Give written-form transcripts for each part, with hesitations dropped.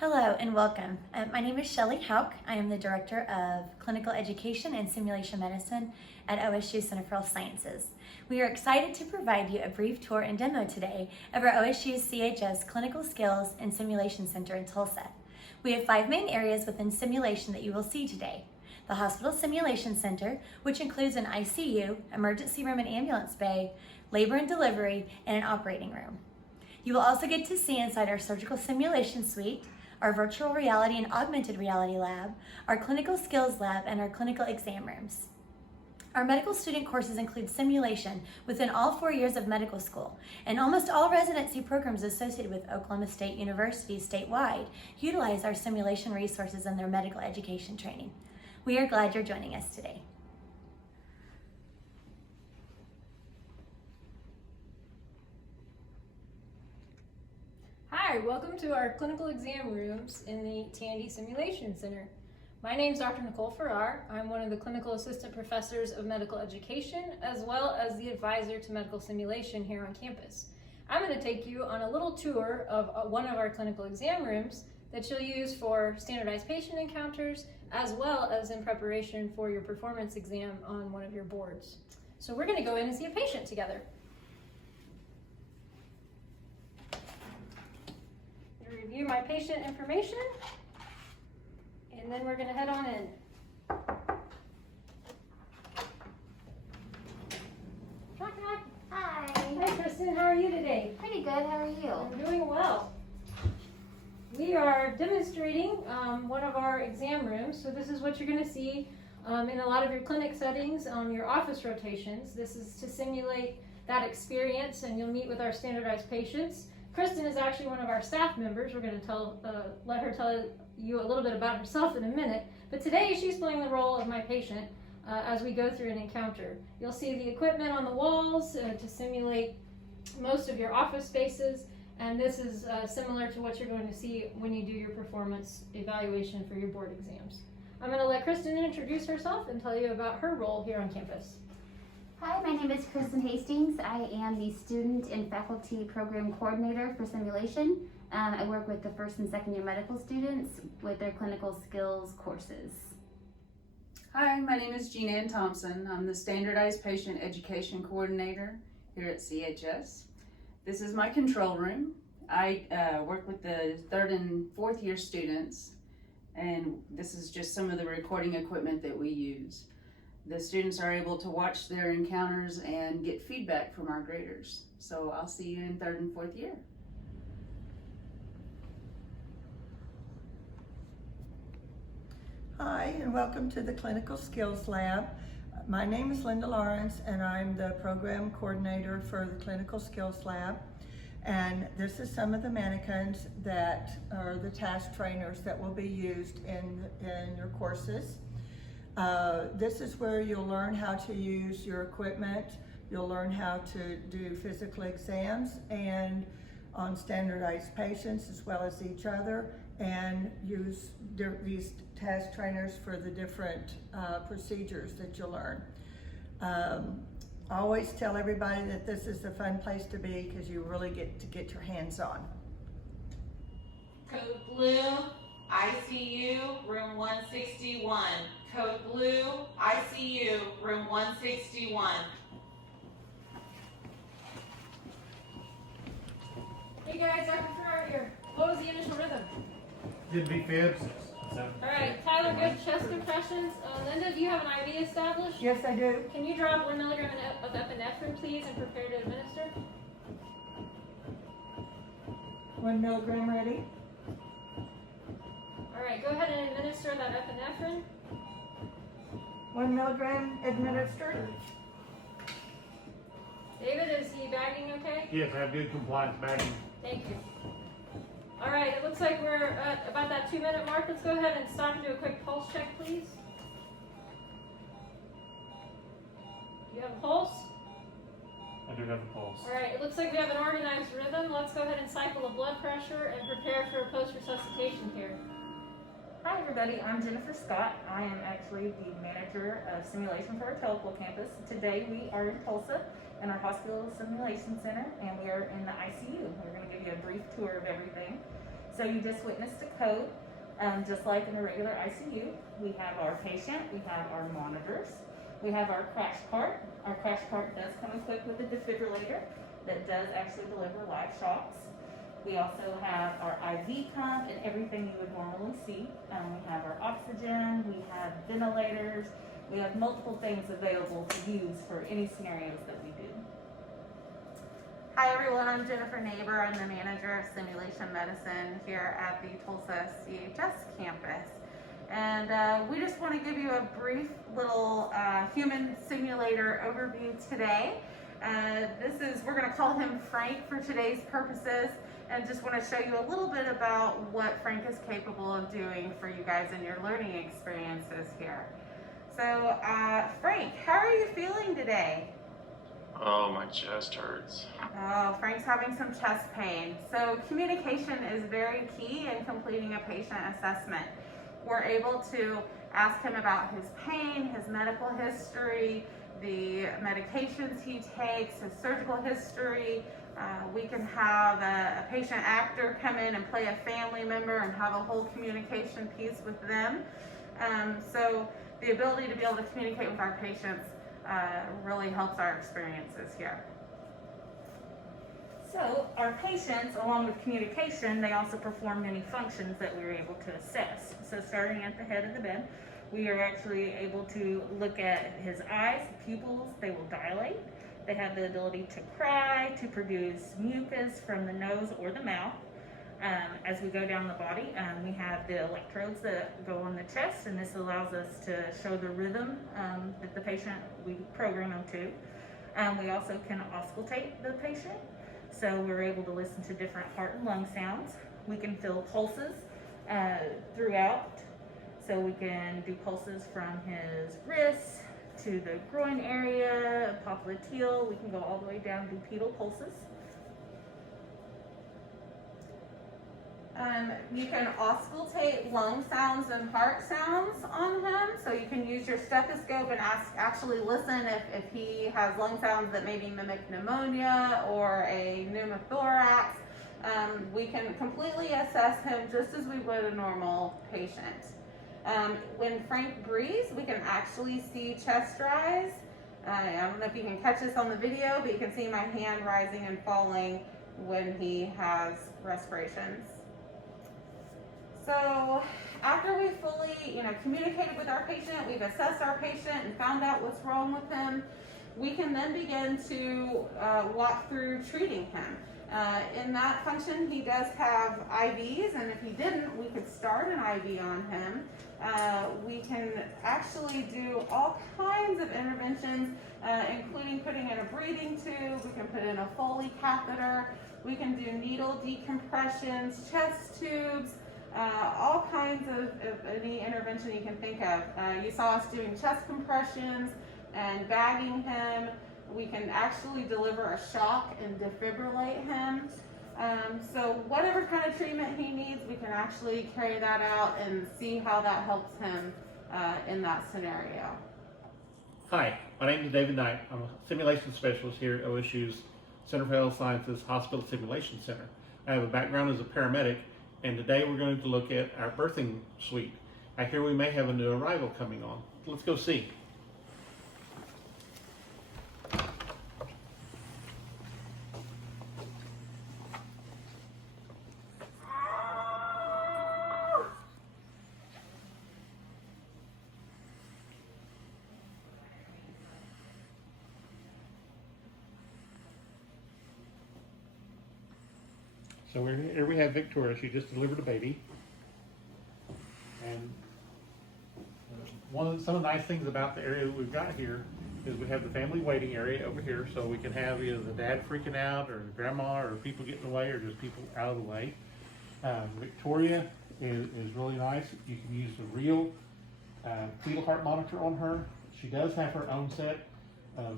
Hello and welcome. My name is Shelley Hauk. I am the Director of Clinical Education and Simulation Medicine at OSU Center for Health Sciences. We are excited to provide you a brief tour and demo today of our OSU CHS Clinical Skills and Simulation Center in Tulsa. We have 5 main areas within simulation that you will see today. The Hospital Simulation Center, which includes an ICU, emergency room and ambulance bay, labor and delivery, and an operating room. You will also get to see inside our surgical simulation suite, our virtual reality and augmented reality lab, our clinical skills lab, and our clinical exam rooms. Our medical student courses include simulation within all 4 years of medical school, and almost all residency programs associated with Oklahoma State University statewide utilize our simulation resources in their medical education training. We are glad you're joining us today. Hi, welcome to our clinical exam rooms in the Tandy Simulation Center. My name is Dr. Nicole Farrar. I'm one of the clinical assistant professors of medical education, as well as the advisor to medical simulation here on campus. I'm going to take you on a little tour of one of our clinical exam rooms that you'll use for standardized patient encounters, as well as in preparation for your performance exam on one of your boards. So we're going to go in and see a patient together. Review my patient information, and then we're going to head on in. Knock, knock. Hi. Hi, Kristen. How are you today? Pretty good. How are you? I'm doing well. We are demonstrating one of our exam rooms. So this is what you're going to see in a lot of your clinic settings on your office rotations. This is to simulate that experience, and you'll meet with our standardized patients. Kristen is actually one of our staff members. We're going to let her tell you a little bit about herself in a minute. But today she's playing the role of my patient as we go through an encounter. You'll see the equipment on the walls to simulate most of your office spaces. And this is similar to what you're going to see when you do your performance evaluation for your board exams. I'm going to let Kristen introduce herself and tell you about her role here on campus. Hi, my name is Kristen Hastings. I am the Student and Faculty Program Coordinator for Simulation. I work with the first and second year medical students with their clinical skills courses. Hi, my name is Jean Ann Thompson. I'm the Standardized Patient Education Coordinator here at CHS. This is my control room. I work with the 3rd and 4th year students, and this is just some of the recording equipment that we use. The students are able to watch their encounters and get feedback from our graders. So I'll see you in 3rd and 4th year. Hi, and welcome to the Clinical Skills Lab. My name is Linda Lawrence, and I'm the Program Coordinator for the Clinical Skills Lab. And this is some of the mannequins that are the task trainers that will be used in your courses. This is where you'll learn how to use your equipment. You'll learn how to do physical exams and on standardized patients as well as each other, and use these task trainers for the different procedures that you'll learn. I always tell everybody that this is a fun place to be because you really get your hands on. Code blue, ICU, room 161. Code blue, ICU, room 161. Hey guys, Dr. Farrar here. What was the initial rhythm? Did be fibs. Alright, Tyler, good chest compressions. Linda, do you have an IV established? Yes, I do. Can you drop 1 milligram of epinephrine, please, and prepare to administer? 1 milligram ready. Alright, go ahead and administer that epinephrine. 1 milligram administered. David, is he bagging okay? Yes, I have good compliance bagging. Thank you. Alright, it looks like we're at about that 2-minute mark. Let's go ahead and stop and do a quick pulse check, please. Do you have a pulse? I do have a pulse. Alright, it looks like we have an organized rhythm. Let's go ahead and cycle the blood pressure and prepare for post-resuscitation care. Hi everybody, I'm Jennifer Scott. I am actually the manager of simulation for our Telco campus. Today we are in Tulsa in our hospital simulation center, and we are in the ICU. We're going to give you a brief tour of everything. So you just witnessed a code, just like in a regular ICU. We have our patient, we have our monitors, we have our crash cart. Our crash cart does come equipped with a defibrillator that does actually deliver live shocks. We also have our IV pump and everything you would normally see. We have our oxygen, we have ventilators, we have multiple things available to use for any scenarios that we do. Hi everyone, I'm Jennifer Neighbor. I'm the manager of simulation medicine here at the Tulsa CHS campus. And we just want to give you a brief little human simulator overview today. We're going to call him Frank for today's purposes, and just want to show you a little bit about what Frank is capable of doing for you guys in your learning experiences here. So Frank, how are you feeling today? Oh, my chest hurts. Oh, Frank's having some chest pain. So communication is very key in completing a patient assessment. We're able to ask him about his pain, his medical history, the medications he takes, his surgical history. We can have a patient actor come in and play a family member and have a whole communication piece with them. So the ability to be able to communicate with our patients really helps our experiences here. So our patients, along with communication, they also perform many functions that we were able to assess. So starting at the head of the bed, we are actually able to look at his eyes, pupils, they will dilate. They have the ability to cry, to produce mucus from the nose or the mouth. As we go down the body, we have the electrodes that go on the chest, and this allows us to show the rhythm that the patient, we program them to. We also can auscultate the patient, so we're able to listen to different heart and lung sounds. We can feel pulses throughout, so we can do pulses from his wrists to the groin area, popliteal. We can go all the way down to pedal pulses. You can auscultate lung sounds and heart sounds on him, so you can use your stethoscope and actually listen if he has lung sounds that maybe mimic pneumonia or a pneumothorax. We can completely assess him just as we would a normal patient. When Frank breathes, we can actually see chest rise. I don't know if you can catch this on the video, but you can see my hand rising and falling when he has respirations. So after we fully, communicated with our patient, we've assessed our patient and found out what's wrong with him, we can then begin to walk through treating him. In that function, he does have IVs, and if he didn't, we could start an IV on him. We can actually do all kinds of interventions, including putting in a breathing tube. We can put in a Foley catheter. We can do needle decompressions, chest tubes, all kinds of any intervention you can think of. You saw us doing chest compressions and bagging him. We can actually deliver a shock and defibrillate him. So whatever kind of treatment he needs, we can actually carry that out and see how that helps him in that scenario. Hi, my name is David Knight. I'm a simulation specialist here at OSU's Center for Health Sciences Hospital Simulation Center. I have a background as a paramedic, and today we're going to look at our birthing suite. I hear we may have a new arrival coming on. Let's go see. So here we have Victoria. She just delivered a baby. And some of the nice things about the area that we've got here is we have the family waiting area over here, so we can have either the dad freaking out or the grandma or people getting away or just people out of the way. Victoria is really nice. You can use the real fetal heart monitor on her. She does have her own set of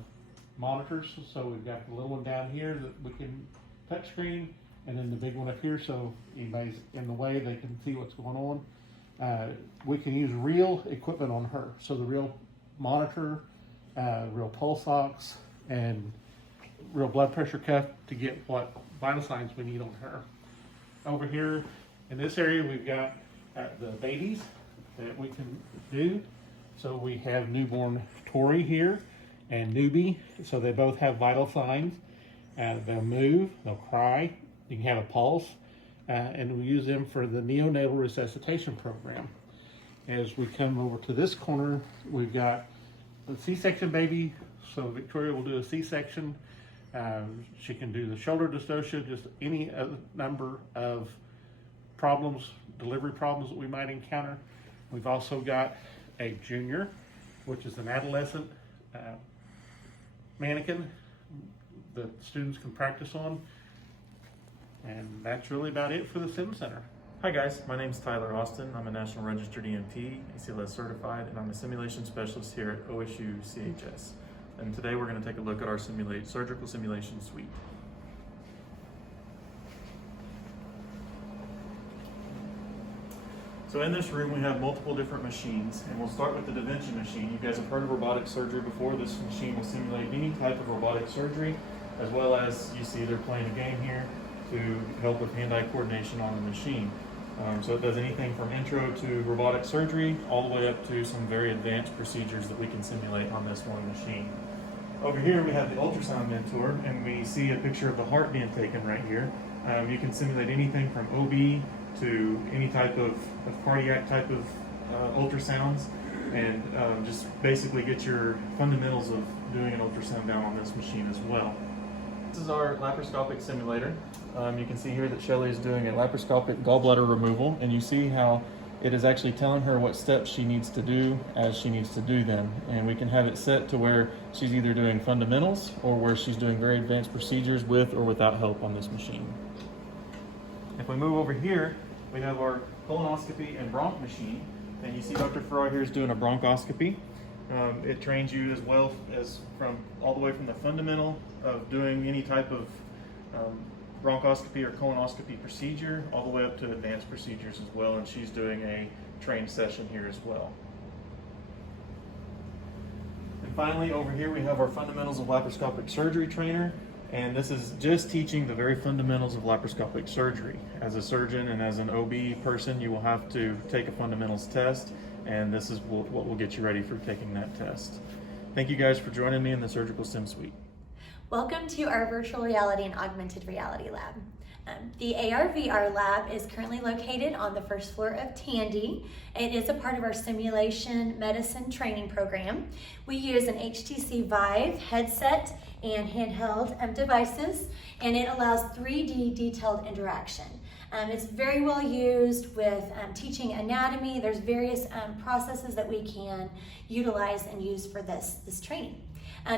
monitors, so we've got the little one down here that we can touch screen, and then the big one up here, so anybody's in the way, they can see what's going on. We can use real equipment on her, so the real monitor, real pulse ox, and real blood pressure cuff to get what vital signs we need on her. Over here In this area, we've got the babies that we can do. So we have newborn Tori here and Newbie. So they both have vital signs. They'll move, they'll cry, you can have a pulse, and we use them for the neonatal resuscitation program. As we come over to this corner, we've got a C-section baby. So Victoria will do a C-section. She can do the shoulder dystocia, just any number of problems, delivery problems that we might encounter. We've also got a junior, which is an adolescent mannequin that students can practice on. And that's really about it for the Sim Center. Hi guys, my name is Tyler Austin. I'm a National Registered EMT, ACLS certified, and I'm a simulation specialist here at OSU CHS. And today we're going to take a look at our surgical simulation suite. So in this room we have multiple different machines, and we'll start with the Da Vinci machine. You guys have heard of robotic surgery before. This machine will simulate any type of robotic surgery, as well as you see they're playing a game here to help with hand-eye coordination on the machine. So it does anything from intro to robotic surgery all the way up to some very advanced procedures that we can simulate on this one machine. Over here we have the ultrasound mentor, and we see a picture of the heart being taken right here. You can simulate anything from OB to any type of cardiac type of ultrasounds, and just basically get your fundamentals of doing an ultrasound down on this machine as well. This is our laparoscopic simulator. You can see here that Shelly is doing a laparoscopic gallbladder removal, and you see how it is actually telling her what steps she needs to do as she needs to do them. And we can have it set to where she's either doing fundamentals or where she's doing very advanced procedures with or without help on this machine. If we move over here, we have our colonoscopy and bronch machine, and you see Dr. Farrar here is doing a bronchoscopy. It trains you as well as from all the way from the fundamental of doing any type of bronchoscopy or colonoscopy procedure all the way up to advanced procedures as well, and she's doing a trained session here as well. And finally, over here we have our fundamentals of laparoscopic surgery trainer, and this is just teaching the very fundamentals of laparoscopic surgery. As a surgeon and as an OB person, you will have to take a fundamentals test, and this is what will get you ready for taking that test. Thank you guys for joining me in the Surgical Sim Suite. Welcome to our virtual reality and augmented reality lab. The AR/VR lab is currently located on the first floor of Tandy. It is a part of our simulation medicine training program. We use an HTC Vive headset and handheld devices, and it allows 3D detailed interaction. It's very well used with teaching anatomy. There's various processes that we can utilize and use for this training.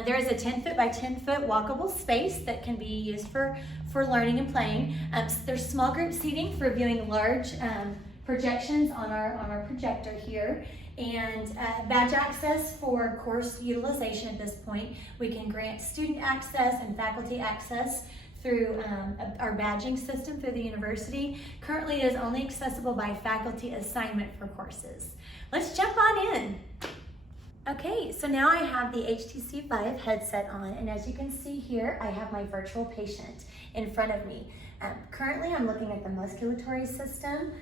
There is a 10-foot by 10-foot walkable space that can be used for learning and playing. There's small group seating for viewing large projections on our projector here, and badge access for course utilization at this point. We can grant student access and faculty access through our badging system through the university. Currently it is only accessible by faculty assignment for courses. Let's jump on in. Okay, so now I have the HTC Vive headset on, and as you can see here, I have my virtual patient in front of me. Currently, I'm looking at the musculatory system.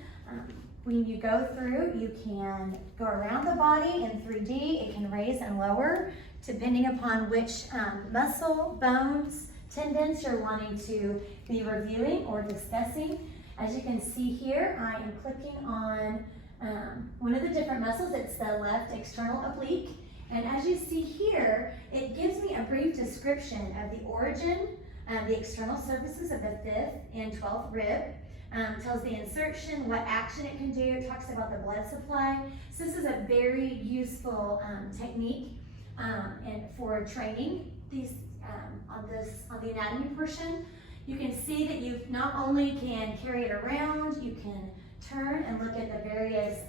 When you go through, you can go around the body in 3D. It can raise and lower depending upon which muscle, bones, tendons you're wanting to be reviewing or discussing. As you can see here, I am clicking on one of the different muscles. It's the left external oblique. And as you see here, it gives me a brief description of the origin, the external surfaces of the 5th and 12th rib. Tells the insertion, what action it can do. It talks about the blood supply. So this is a very useful technique and for training these on the anatomy portion. You can see that you not only can carry it around, you can turn and look at the various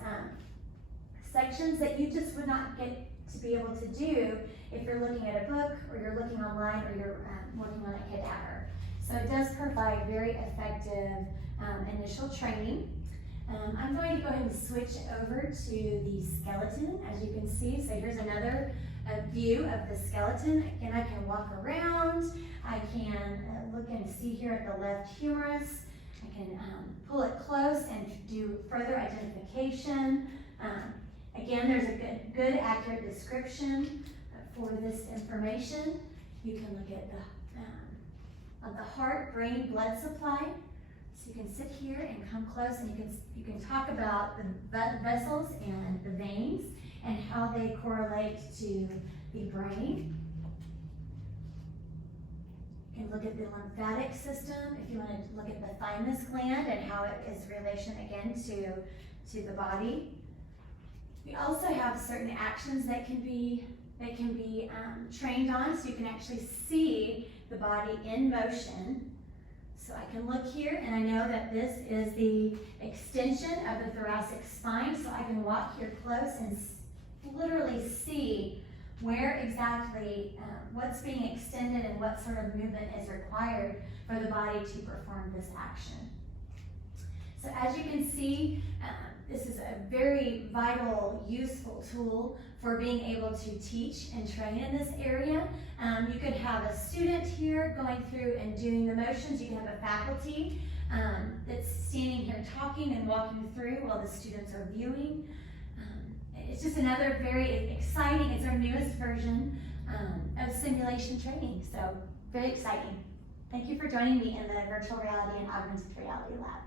sections that you just would not get to be able to do if you're looking at a book or you're looking online or you're working on a cadaver. So it does provide very effective initial training. I'm going to go ahead and switch over to the skeleton, as you can see. So here's another view of the skeleton. Again, I can walk around. I can look and see here at the left humerus. I can pull it close and do further identification. Again, there's a good accurate description for this information. You can look at the heart, brain, blood supply. So you can sit here and come close, and you can talk about the vessels and the veins and how they correlate to the brain. You can look at the lymphatic system if you want to look at the thymus gland and how it is relation again to the body. We also have certain actions that can be trained on, so you can actually see the body in motion. So I can look here, and I know that this is the extension of the thoracic spine, so I can walk here close and literally see where exactly what's being extended and what sort of movement is required for the body to perform this action. So as you can see, this is a very vital, useful tool for being able to teach and train in this area. You could have a student here going through and doing the motions. You can have a faculty that's standing here talking and walking through while the students are viewing. It's just another very exciting, it's our newest version of simulation training, so very exciting. Thank you for joining me in the virtual reality and augmented reality lab.